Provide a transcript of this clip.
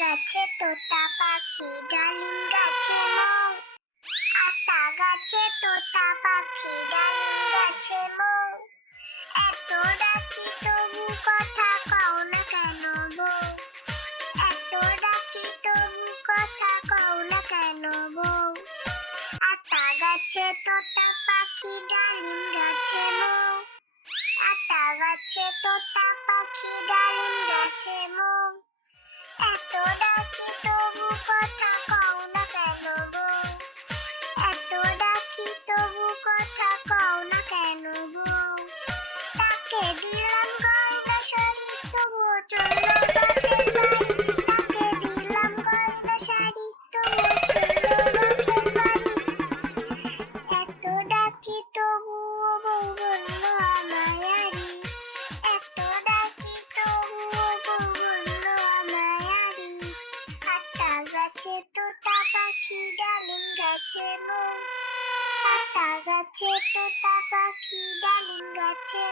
গাছে তোতা পাখি ডালিম গাছে মৌ। আতা গাছে তোতা পাখি ডালিম গাছে মৌ। এত ডাকি তবু কথা কও না কেন বউ? এত ডাকি তবু কথা কও না কেন বউ? আতা গাছে তোতা পাখি ডালিম গাছে মৌ। আতা গাছে তোতা পাখি ডালিম গাছে মৌ। এত ডাকি তবু কথা কও না কেন বউ? এত ডাকি তবু কথা কও না কেন বউ? তাকে দিলাম গয়না শাড়ি তবুও চললো বাপের বাড়ি। তাকে দিলাম গয়না শাড়ি তবুও চললো বাপের বাড়ি। এত ডাকি তবুও বউ বললো আমায়ারি। এত ডাকি তবুও বউ বললো আমায়ারি। আতা গাছে তোতা পাখি ডালিম গাছে মৌ। আতা গাছে তোতা পাখি ডালিম গাছে